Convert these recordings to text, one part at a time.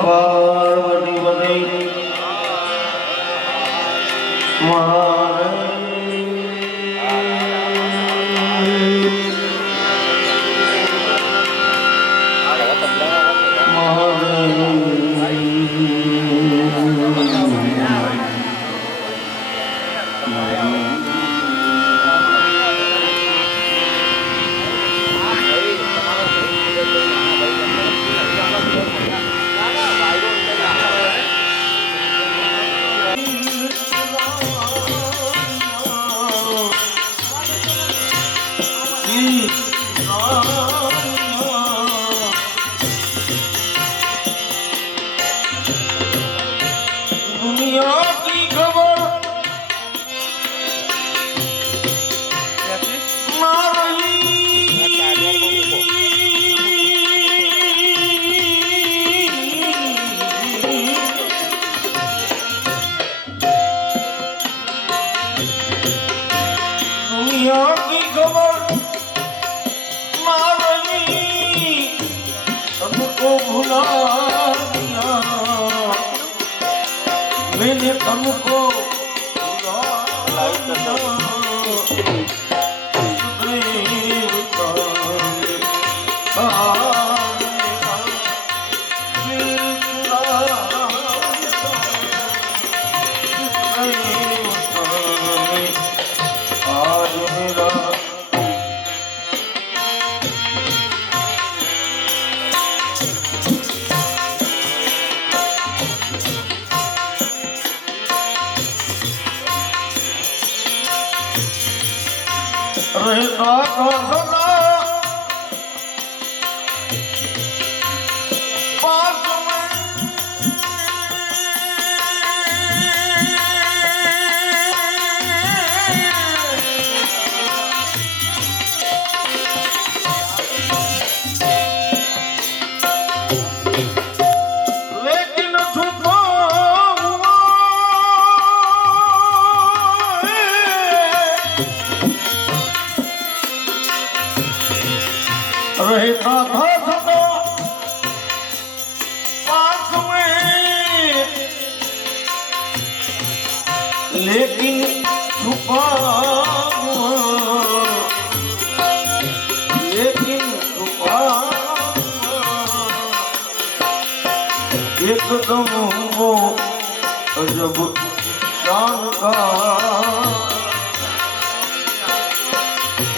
પાર્વતી પતિ मैंने हमको रहता था सदा पास में, लेकिन छुपा एकदम वो अजब शान का,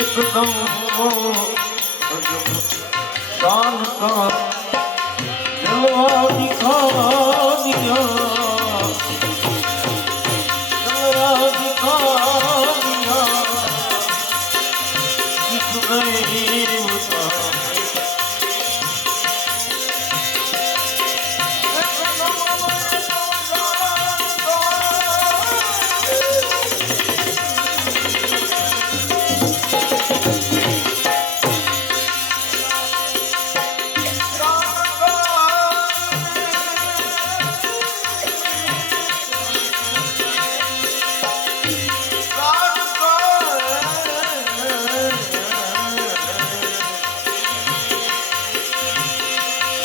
एकदम वो शान का जलवा दिखा दिया,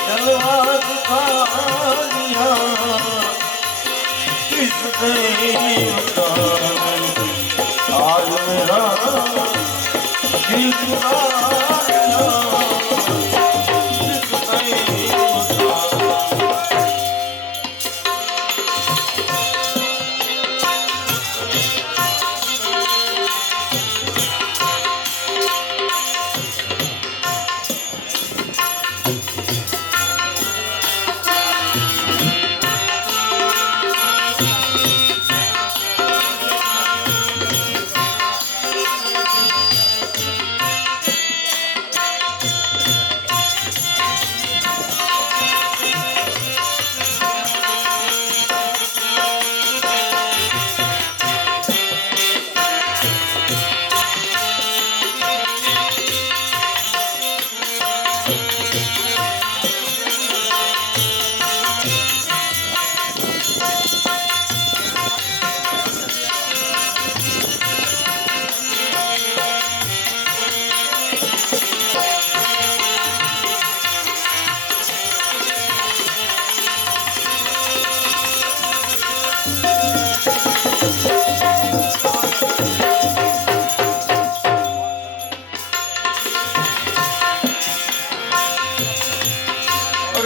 जलवा दिखा दिया जिसने आज मेरा दिल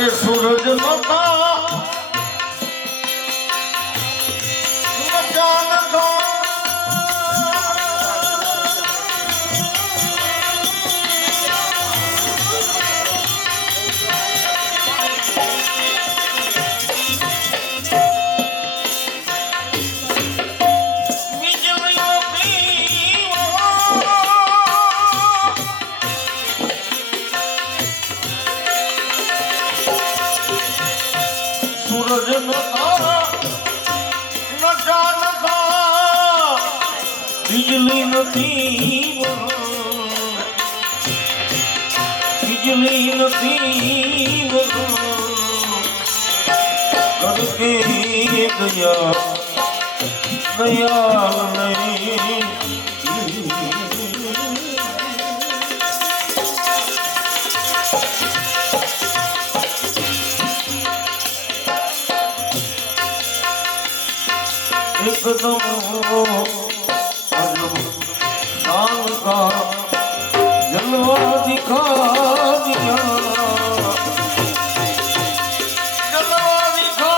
अरे सूरज नता चांद का सूरज नता न जानता बिजली नहीं बिजली नहीं करके दया दयाल नहीं एकदम शान का जलवा दिखा दिया जलवा दिखा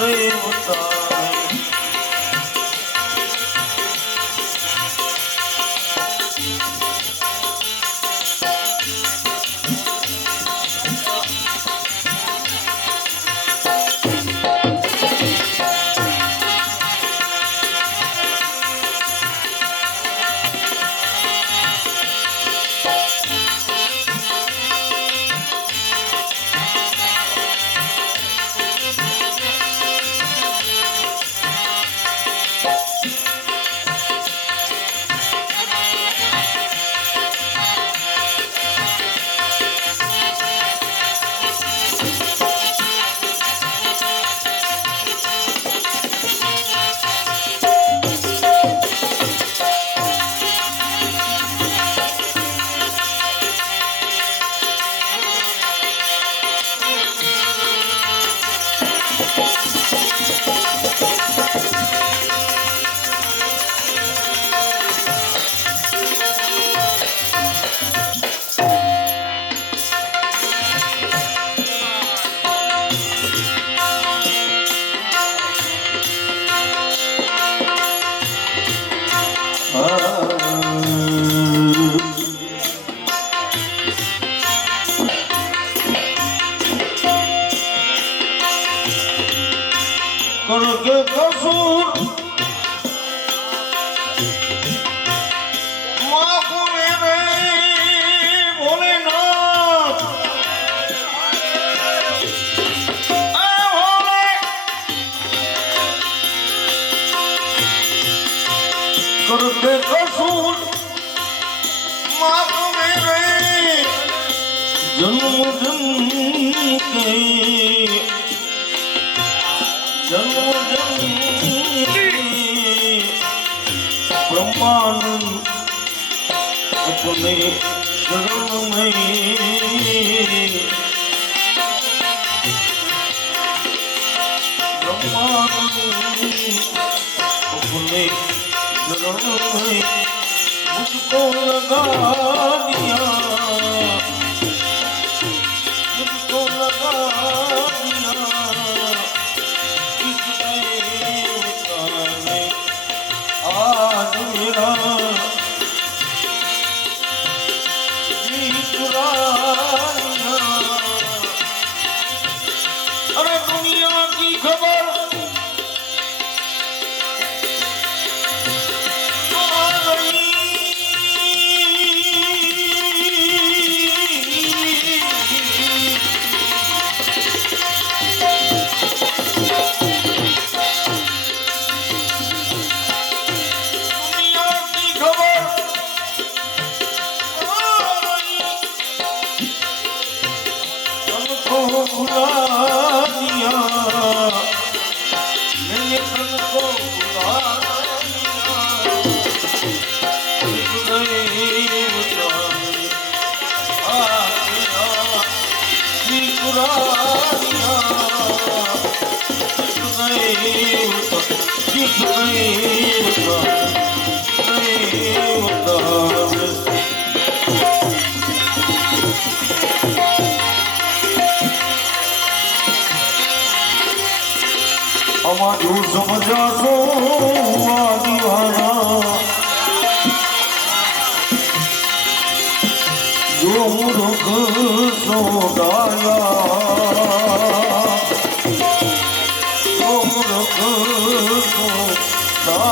देवता करके कसूर माफ मेरे भोलेनाथ भोले करके कसूर माफ मेरे जन्म जन्म के जन्म ब्रह्मानंद अपने शरण में ब्रह्मानंद अपने शरण में मुझको लगा दिया मुझको लगा दिया आज मेरा जी चुरा लिया। अरे दुनिया की खबर आ गई અમારું સમજાશો દીવાના જો મૂર્ખ સોડાયા જો મૂર્ખ સોડાયા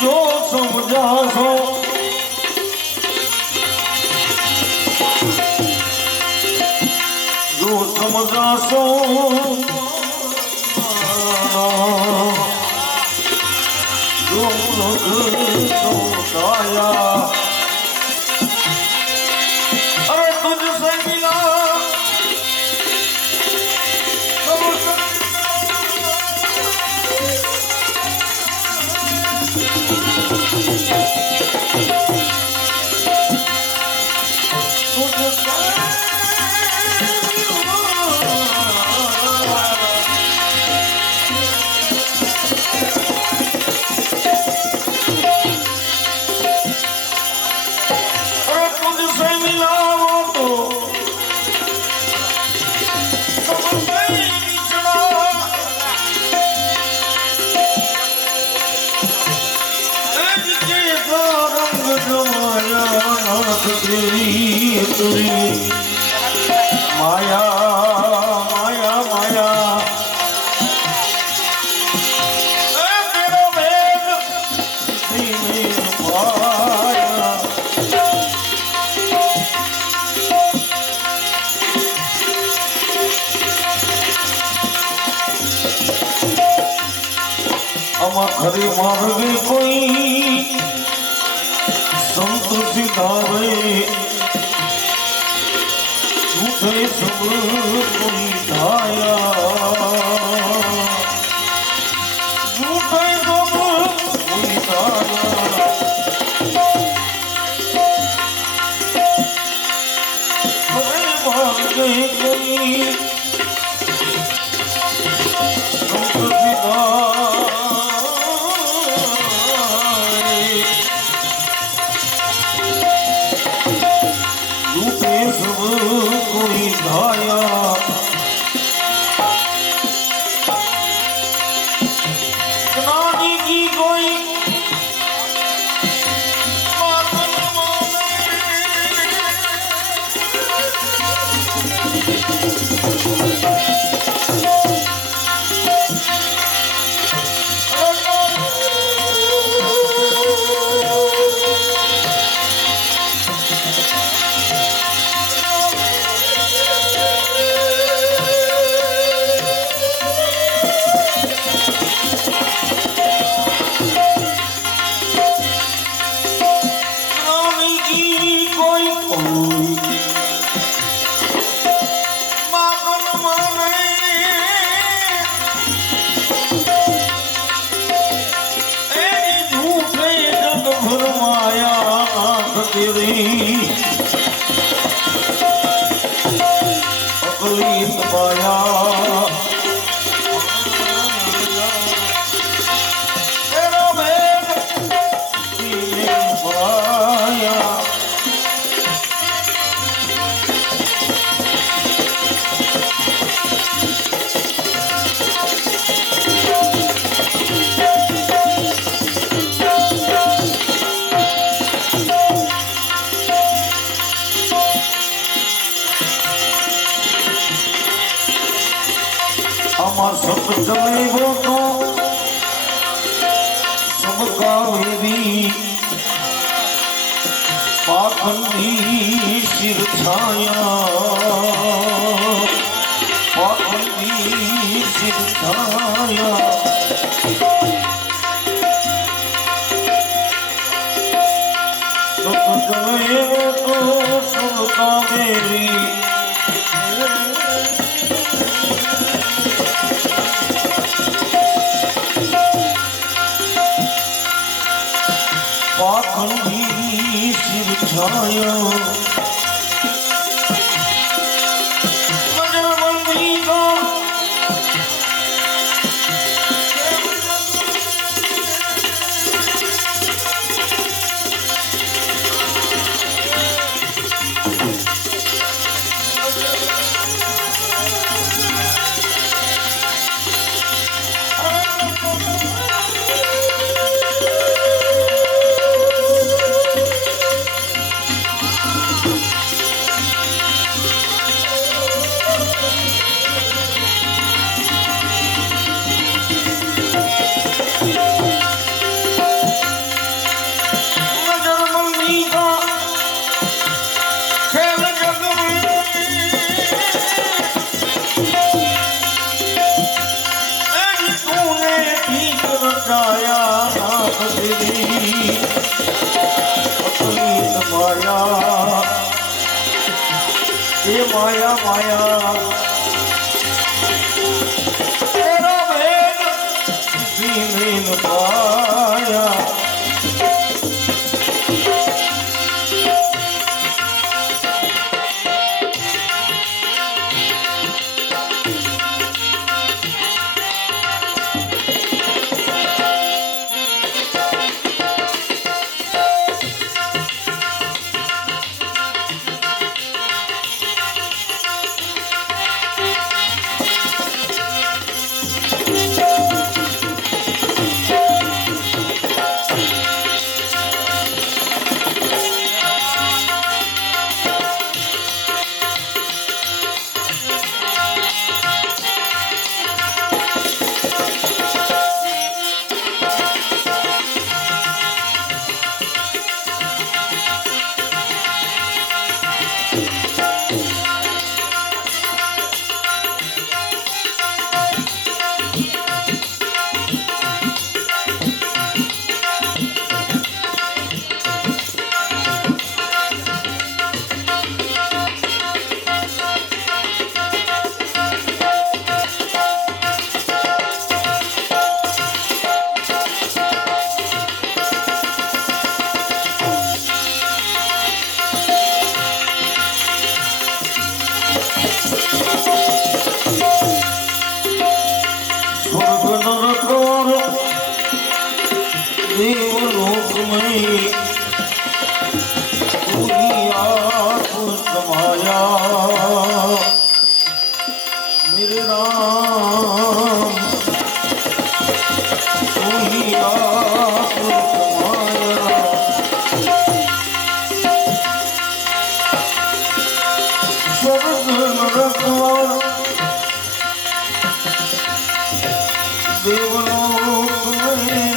જો સમજાશો સમજાશો અરે તુજ સે મિલા માયા માયા માયા તેરો વેગ માયા આમાં ખરે માર્ગે કોઈ સંત સિધાવે झूठे सब कोई धाया झूठे सब कोई धाया हरे भागे कोई झूठे सब कोई धाया ज्ञानी की कोई बात न माने अगली माया तेरा भेद माया আমার সব চলে তো सबका मेरी पाखंडी सिर छाया पाखंडी सिर छाया सब चले तो सबका मेरी पाखंडी सिर छाया मजर मन माया माया तेरा भेद किसी ने न पाया देवलोक में पूरी आप समाया मेरे राम पूरी आप समाया स्वर्ग नरक और देवलोक में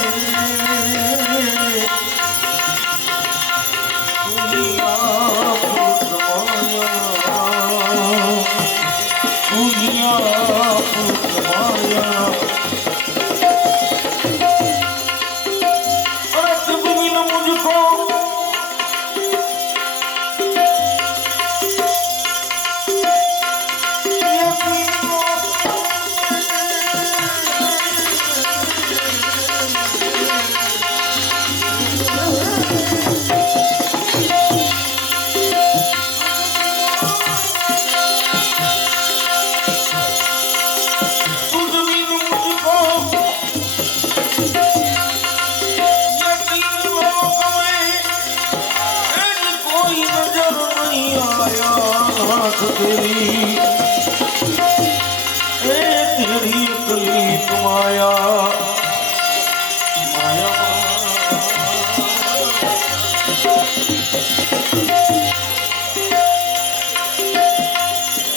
तेरी तेरी कलीप माया माया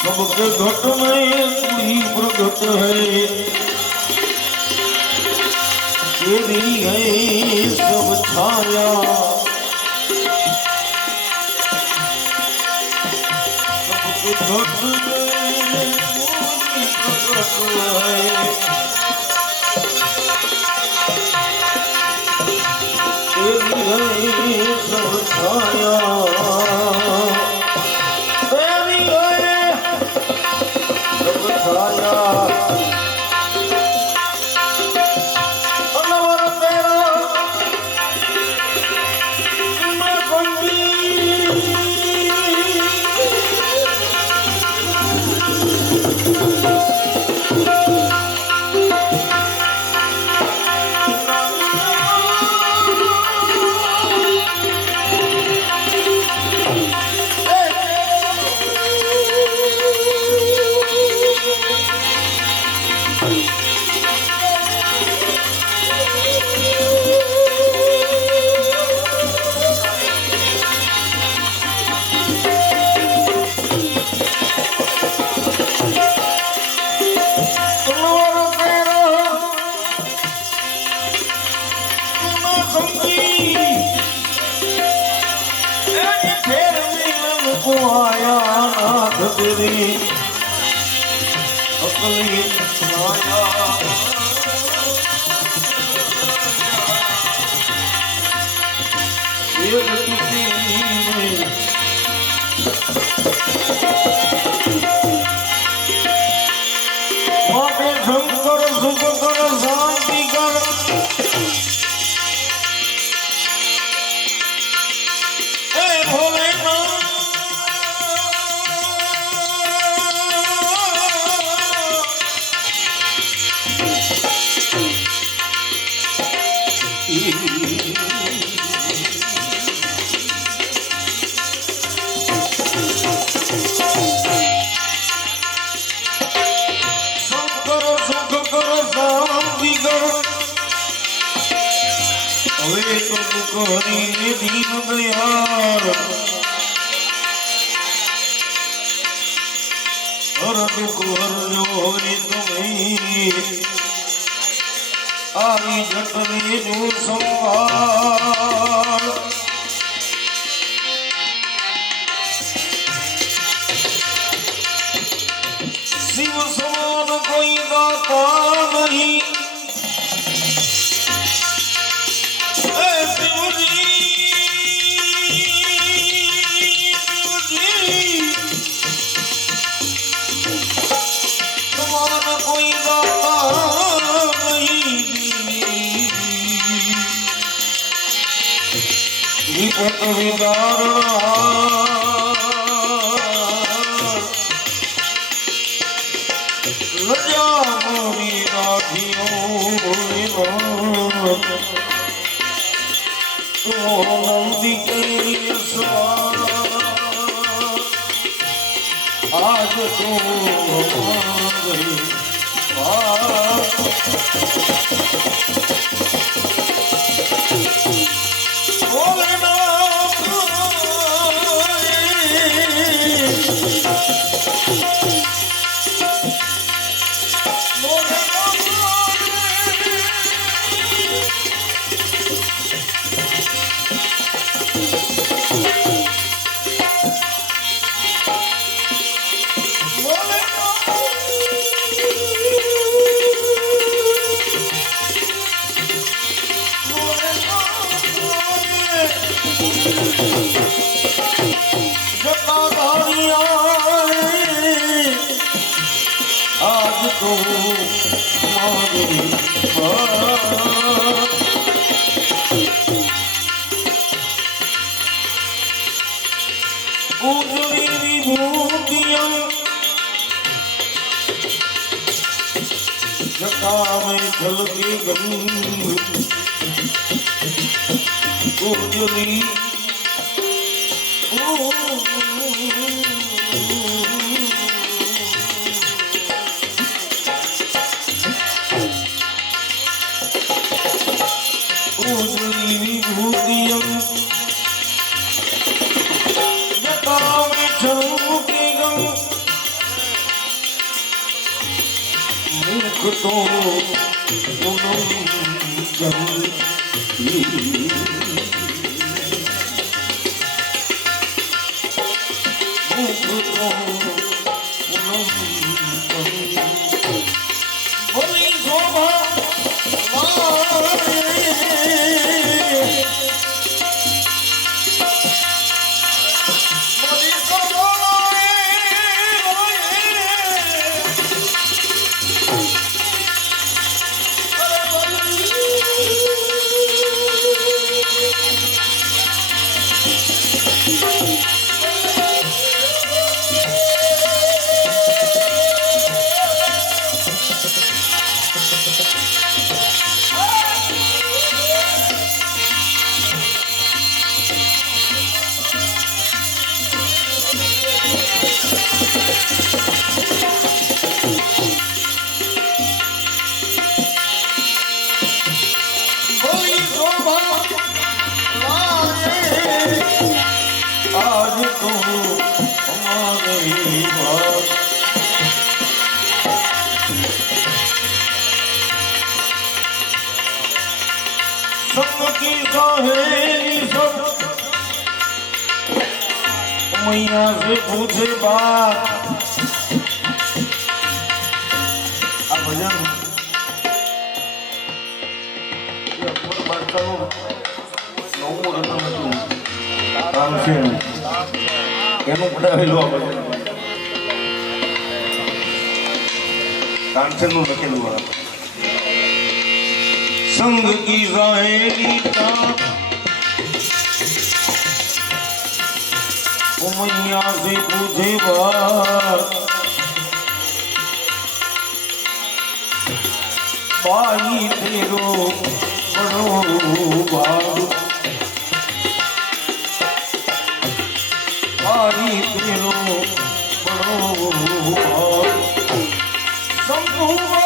सबके घट में पूरी प्रगट है तेरी है सब छाया घट में पूरी प्रगट है तेरी है सब छाया तेरी है सब छाया आया नाथ तेरी अपनी माया ये શંકર શાંતિ કર એ ભોલેનાથ કરીને દીન દયાળ હર દુઃખ હરજો હોય તમે આવી જટને જો સંભાળ શિવ સમાન કોઈ દાતા નહીં વિપત વિદારણ રજા મોરી રાખ્યો નંદી કરી આજ તો આજ તો મારી ઉજળી વિભૂતિયં જટામે ઝલકી ગઈ ઉજળી વિભૂતિયં જટામે ઝલકી ગઈ મુખ તો પૂનમ सबकी सहेली सब मैया से पूछे बात आ भजन એનું પડાવેલું આ ભજન કાંચનનું લખેલું संग की राहेली का मैया से पूछे बात भाई तेरो बड़ो भाग भाई तेरो बड़ो भाग शंभु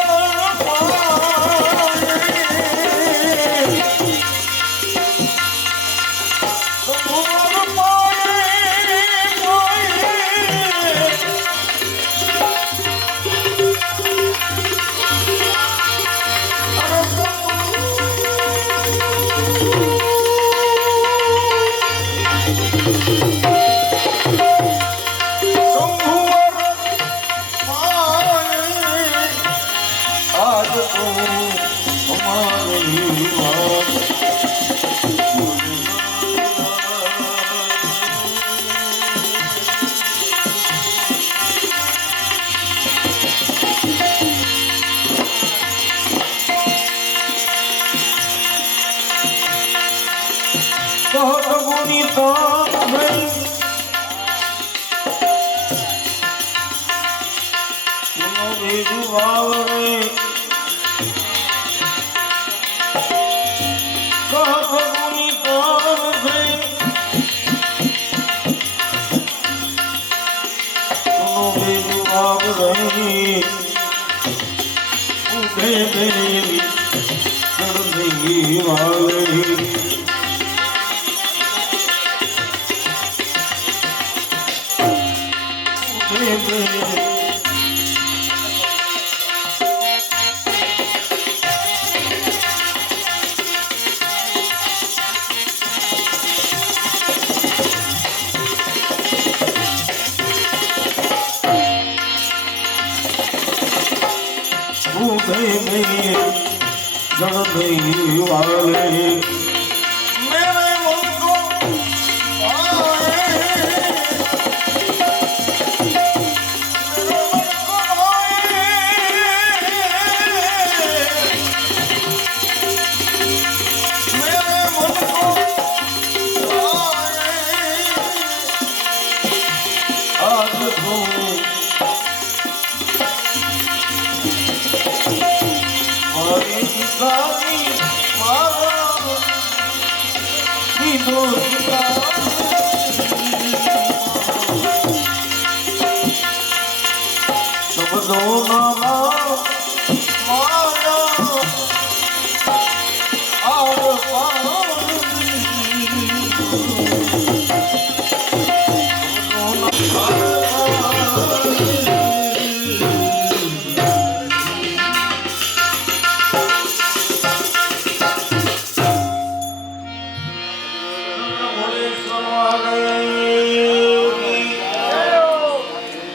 बहुत गुनी काम है सुनो बेदु आवरे बहुत गुनी काम है सुनो बेदु आवरे उठे मेरी चढ़ने वाले जड़ने वाले मेरे मन को